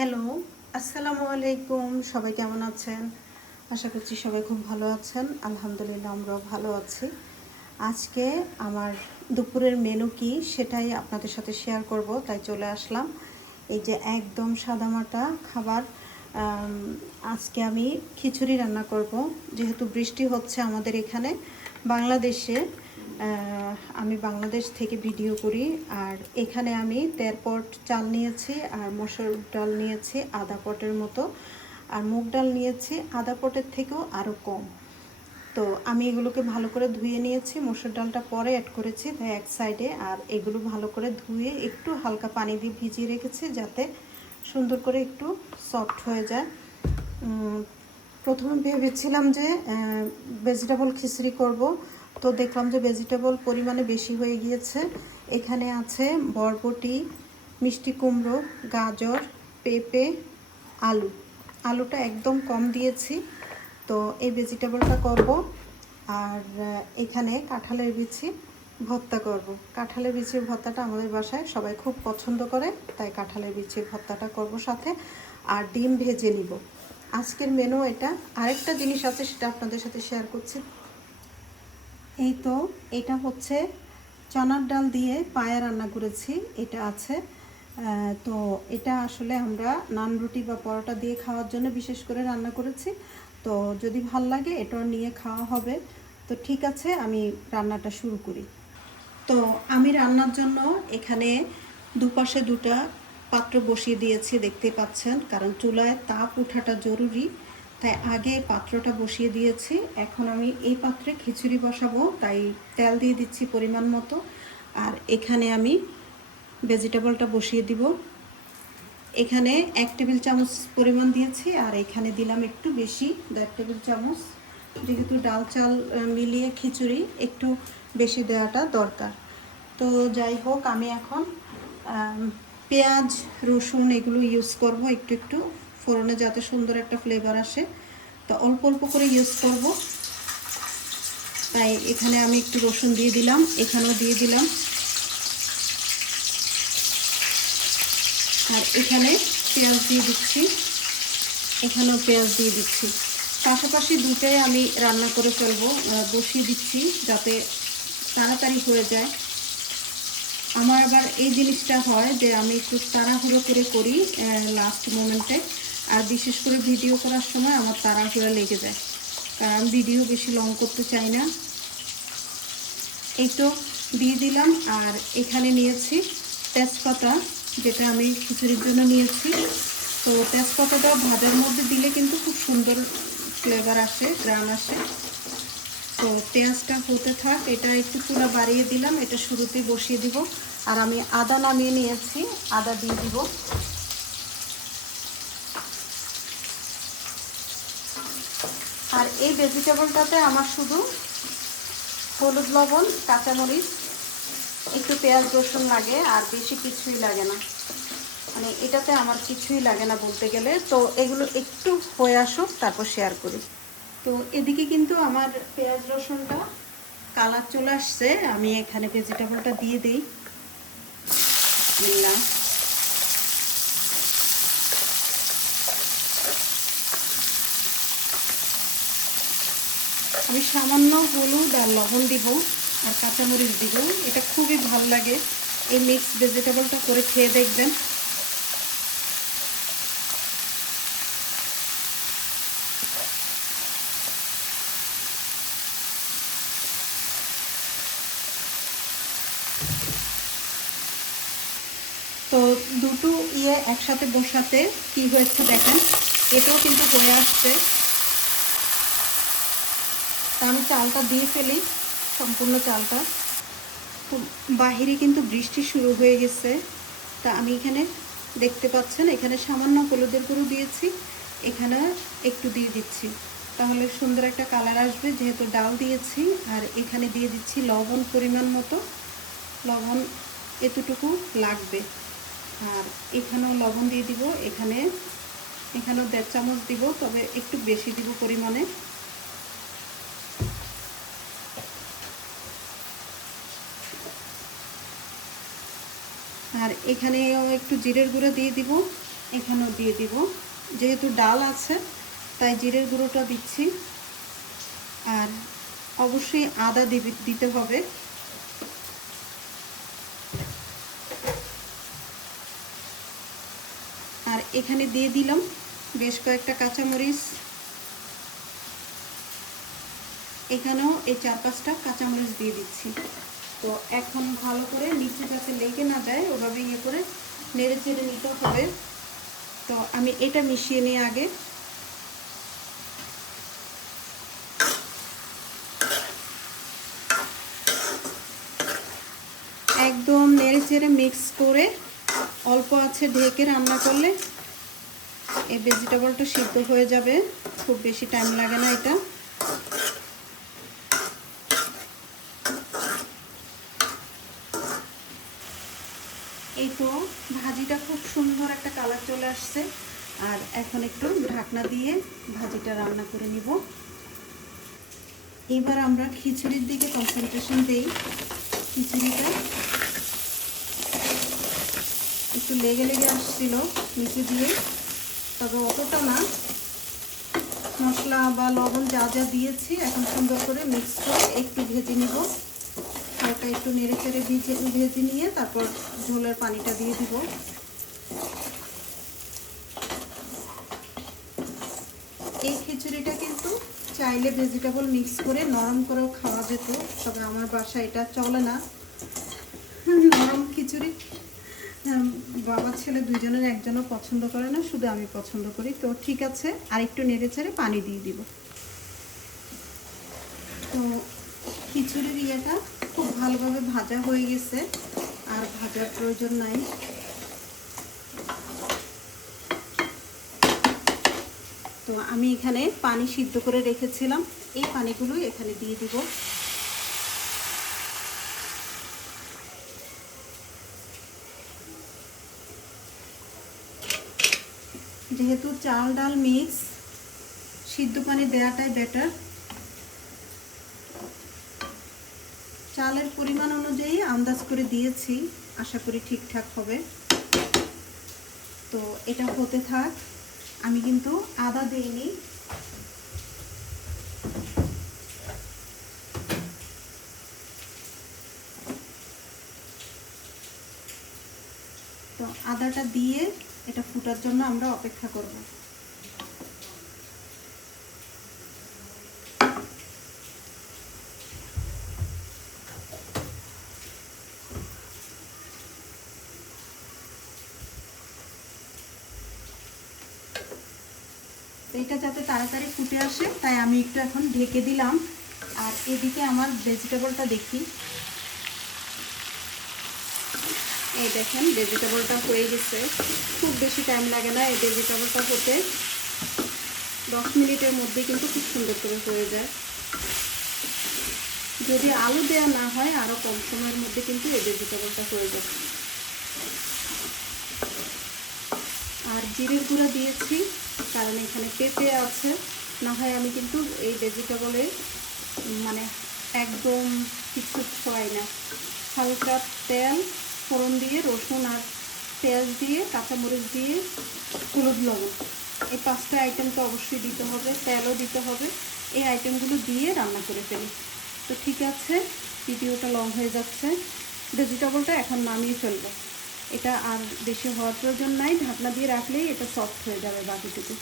Hello, আসসালামু আলাইকুম। সবাই কেমন আছেন? আশা করছি সবাই খুব ভালো আছেন। আলহামদুলিল্লাহ আমরাও ভালো আছি। আজকে আমার দুপুরের মেনু কি সেটাই আপনাদের সাথে শেয়ার করব, তাই চলে আসলাম। এই যে একদম সাদামাটা খাবার। আজকে আমি খিচুড়ি রান্না করব। যেহেতু বৃষ্টি হচ্ছে আমাদের এখানে বাংলাদেশে, আমি বাংলাদেশ থেকে ভিডিও করি। আর এখানে আমি ১৩ পট চাল নিয়েছি, আর মসুর ডাল নিয়েছি আধা পটের মতো, আর মুগ ডাল নিয়েছি আধা পটের থেকেও আরও কম। তো আমি এগুলোকে ভালো করে ধুয়ে নিয়েছি, মসুর ডালটা পরে অ্যাড করেছি তাই এক সাইডে, আর এগুলো ভালো করে ধুয়ে একটু হালকা পানি দিয়ে ভিজিয়ে রেখেছি যাতে সুন্দর করে একটু সফট হয়ে যায়। প্রথমে ভেবেছিলাম যে ভেজিটেবল খিচুড়ি করব, তো দেখলাম যে ভেজিটেবল পরিমাণে বেশি হয়ে গিয়েছে। এখানে আছে বরবটি, মিষ্টি কুমড়ো, গাজর, পেঁপে, আলুটা একদম কম দিয়েছি। তো এই ভেজিটেবলটা করব। আর এখানে কাঁঠালের বিচি ভর্তা করব। কাঁঠালের বিচির ভর্তাটা আমাদের বাসায় সবাই খুব পছন্দ করে, তাই কাঁঠালের বিচির ভর্তাটা করব সাথে। আর ডিম ভেজে নিব। আজকের মেনু এটা। আরেকটা জিনিস আছে, সেটা আপনাদের সাথে শেয়ার করছি। এই তো, এটা হচ্ছে চানার ডাল দিয়ে পায়া রান্না করেছি, এটা আছে। তো এটা আসলে আমরা নান রুটি বা পরোটা দিয়ে খাওয়ার জন্য বিশেষ করে রান্না করেছি। তো যদি ভাল লাগে এটাও নিয়ে খাওয়া হবে। তো ঠিক আছে, আমি রান্নাটা শুরু করি। তো আমি রান্নার জন্য এখানে দুপাশে দুটা পাত্র বসিয়ে দিয়েছি, দেখতে পাচ্ছেন, কারণ চুলায় তাপ ওঠাটা জরুরি, তাই আগে পাত্রটা বসিয়ে দিয়েছি। এখন আমি এই পাত্রে খিচুড়ি বসাবো, তাই তেল দিয়ে দিচ্ছি পরিমাণ মতো। আর এখানে আমি ভেজিটেবলটা বসিয়ে দিব। এখানে 1 টেবিল চামচ পরিমাণ দিয়েছি, আর এখানে দিলাম একটু বেশি, 1.5 টেবিল চামচ। যেহেতু ডাল চাল মিলিয়ে খিচুড়ি, একটু বেশি দেওয়াটা দরকার। তো যাই হোক, আমি এখন পেঁয়াজ, রসুন এগুলো ইউজ করব একটু একটু ফোড়নে, যাতে সুন্দর একটা ফ্লেভার আসে। তো অল্প অল্প করে ইউজ করব, তাই এখানে আমি একটু রসুন দিয়ে দিলাম, এখানেও দিয়ে দিলাম। আর এখানে পেঁয়াজ দিয়ে দিচ্ছি, এখানেও পেঁয়াজ দিয়ে দিচ্ছি। পাশাপাশি দুটাই আমি রান্না করে ফেলবো, বসিয়ে দিচ্ছি যাতে তাড়াতাড়ি হয়ে যায়। আমার আবার এই জিনিসটা হয় যে আমি একটু তাড়াহুড়ো করে করি লাস্ট মোমেন্টে, আর বিশেষ করে ভিডিও করার সময় আমার তাড়াহুড়ো লেগে যায়, কারণ ভিডিও বেশি লং করতে চাই না। এই তো দিয়ে দিলাম। আর এখানে নিয়েছি তেজপাতা, যেটা আমি খিচুড়ির জন্য নিয়েছি। তো তেজপাতাটা ভাজার মধ্যে দিলে কিন্তু খুব সুন্দর ফ্লেভার আসে, গ্রাম আসে। তো পেঁয়াজটা হতে থাক, এটা একটু চুলা বাড়িয়ে দিলাম, এটা শুরুতেই বসিয়ে দিব। আর আমি আদা নামিয়ে নিয়েছি, আদা দিয়ে দিব। আর এই ভেজিটেবলটাতে আমার শুধু হলুদ, লবণ, কাঁচামরিচ, একটু পেঁয়াজ রসুন লাগে, আর বেশি কিছুই লাগে না। মানে এটাতে আমার কিছুই লাগে না বলতে গেলে। তো এগুলো একটু হয়ে আসুক, তারপর শেয়ার করি। তো এদিকে কিন্তু আমার পেঁয়াজ রসুনটা কালার চলে আসছে, আমি এখানে ভেজিটেবলটা দিয়ে দিই। দিলাম। আমি সামান্য হলুদ আর লবণ দিব, আর কাঁচামরিচ দিব। এটা খুবই ভালো লাগে, এই মিক্স ভেজিটেবলটা করে খেয়ে দেখবেন। তো দুটো একসাথে বসাতে কি হয়েছে দেখেন, এটাও কিন্তু হয়ে আসছে। তা আমি চালটা দিয়ে ফেলি, সম্পূর্ণ চালটা। তো বাহিরে কিন্তু বৃষ্টি শুরু হয়ে গেছে। তা আমি এখানে দেখতে পাচ্ছেন, এখানে সামান্য হলুদের গুঁড়ো দিয়েছি, এখানে একটু দিয়ে দিচ্ছি, তাহলে সুন্দর একটা কালার আসবে, যেহেতু ডাল দিয়েছি। আর এখানে দিয়ে দিচ্ছি লবণ পরিমাণ মতো, লবণ এতটুকু লাগবে। আর এখানেও লবণ দিয়ে দিব, এখানেও 1.5 চামচ দিব, তবে একটু বেশি দিব পরিমাণে। আর এখানেও একটু জিরের গুঁড়ো দিয়ে দিব, এখানেও দিয়ে দিব। যেহেতু ডাল আছে তাই জিরের গুঁড়োটা দিচ্ছি। আর অবশ্যই আদা দিতে হবে। আর এখানে দিয়ে দিলাম বেশ কয়েকটা কাঁচামরিচ। এখানেও এই 4-5টা কাঁচামরিচ দিয়ে দিচ্ছি। তো এখন ভালো করে নিচে যাতে লেগে না যায় ওভাবে ইয়ে করে নেড়ে চেড়ে নিতে হবে। তো আমি এটা মিশিয়ে নিই আগে। একদম নেড়ে চেড়ে মিক্স করে অল্প আছে ঢেকে রান্না করলে এই ভেজিটেবলটা সিদ্ধ হয়ে যাবে। খুব বেশি টাইম লাগে না এটা। এই তো ভাজিটা খুব সুন্দর একটা কালার চলে আসছে। আর এখন একটু ঢাকনা দিয়ে ভাজিটা রান্না করে নিব। এবার আমরা খিচুড়ির দিকে কনসেন্ট্রেশন দেই। খিচুড়িটা একটু লেগে লেগে আসছিল নিচে দিয়ে, তবে অতটা না। মশলা বা লবণ যা যা দিয়েছি এখন সুন্দর করে মিক্স করে একটু ভেজে নিব। হালকা একটু নেড়ে চেড়ে ভেজে নিয়ে তারপর ঝোলের পানিটা দিয়ে দিব। এই খিচুড়িটা কিন্তু চাইলে ভেজিটেবল মিক্স করে নরম করেও খাওয়া যেত, তবে আমার বাসায় এটা চলে না। নরম খিচুড়ি বাবা ছেলে দুজনের একজনও পছন্দ করে না, শুধু আমি পছন্দ করি। তো ঠিক আছে, আর একটু নেড়ে চেড়ে পানি দিয়ে দিব। তো খিচুড়ির ইয়েটা খুব ভালোভাবে ভাজা হয়ে গেছে, আর ভাজার প্রয়োজন নাই। তো আমি এখানে পানি সিদ্ধ করে রেখেছিলাম, এই পানিগুলো এখানে দিয়ে দিব। যেহেতু চাল ডাল মিক্স, সিদ্ধ পানি দেওয়াটাই বেটার। চালের পরিমাণ অনুযায়ী আন্দাজ করে দিয়েছি, আশা করি ঠিকঠাক হবে। তো এটা হতে থাক। আমি কিন্তু আদা দিইনি। তো আদাটা দিয়ে এটা ফুটার জন্য আমরা অপেক্ষা করব। এটা যাতে তাড়াতাড়ি ফুটে আসে তাই আমি একটু এখন ঢেকে দিলাম। আর এদিকে আমার ভেজিটেবলটা দেখি। এই দেখেন ভেজিটেবলটা হয়ে গেছে। খুব বেশি টাইম লাগে না এই ভেজিটেবলটা হতে, 10 মিনিটের মধ্যে কিন্তু খুব সুন্দর করে হয়ে যায়। যদি আলু দেওয়া না হয় আরও কম সময়ের মধ্যে কিন্তু এই ভেজিটেবলটা হয়ে যাবে। আর জিরের গুঁড়া দিয়েছি কারণ এখানে পেঁপে আছে, না হয় আমি কিন্তু এই ভেজিটেবলে মানে একদম কিছু ছড়াই না। হালকা তেল ফোড়ন দিয়ে, রসুন আর পেঁয়াজ দিয়ে, কাঁচামরিচ দিয়ে, হলুদ লবণ, এই 5টা আইটেম তো অবশ্যই দিতে হবে, তেলও দিতে হবে। এই আইটেমগুলো দিয়ে রান্না করে ফেলি। তো ঠিক আছে, ভিডিওটা লং হয়ে যাচ্ছে। ভেজিটেবলটা এখন নামিয়ে ফেলবো। এটা আর বেশি হওয়ার প্রয়োজন নাই, ঢাকনা দিয়ে রাখলেই এটা সফট হয়ে যাবে বাকিটুকু।